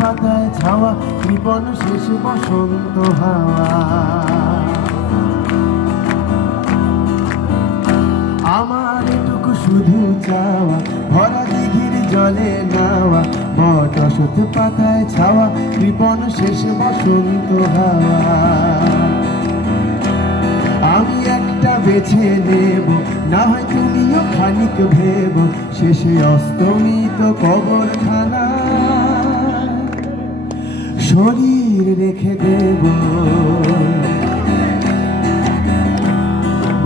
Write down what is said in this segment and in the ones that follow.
পাতায় ছাওয়া কৃপণ শেষ বসন্ত হাওয়া। আমার এটুকু শুধু চাওয়া ভরা দিঘির জলে নাওয়া বট অসত পাতায় ছাওয়া কৃপণ শেষ বসন্ত হাওয়া। আমি একটা বেছে নেব না হয় তুমিও খানিক ভেব শেষে অস্তমিত কবরখানা শরীর রেখে দেব।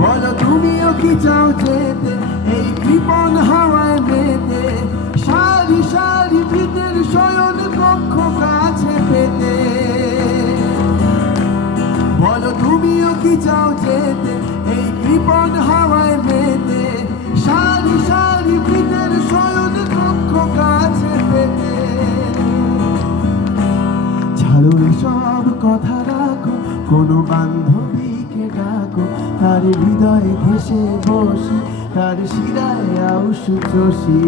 বলো তুমিও কি চাও যেতে এই কৃপণ হাওয়ায় মেতে সারি সারি ভীতের শয়ন কক্ষ কাছে পেতে। বলো তুমিও কি চাও যেতে এই কৃপণ হাওয়ায় মেতে সারি সারি ভীতের শয়ন কক্ষ কাছে পেতে। ছাড়ো এসব কথা রাখো কোনো বান্ধবীকে ডাকো তার হৃদয়ে ঘেসে বসি তার শিরায় আউশ চষি।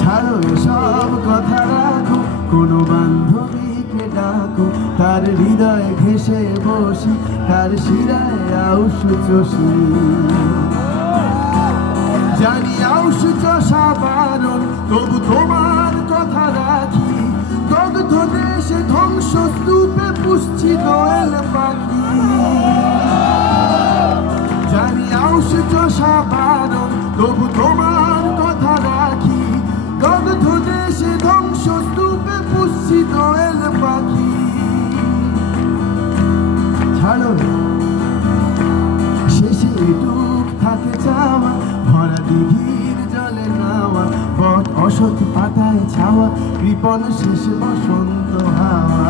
ছাড়ো এসব কথা রাখো কোনো বান্ধবীকে ডাকো তার হৃদয়ে ঘেসে বসি তার শিরায় আউশ চষি। জানি আউশ চষা বারণ তবু তোমার কথা রাখি দগ্ধ দেশে ধ্বংস স্তূপে পুষছি দোয়েল পাখি। জানি আউশ চষা বারণ তবু তোমার কথা রাখি দগ্ধ দেশে ধ্বংস স্তূপে পুষছি দোয়েল পাখি। ছাড়ো শেষে এটুক থাকে চাওয়া ভরা দিঘির জলে নাওয়া বট অসৎ পাতায় ছাওয়া কৃপণ শেষ বসন্ত হাওয়া।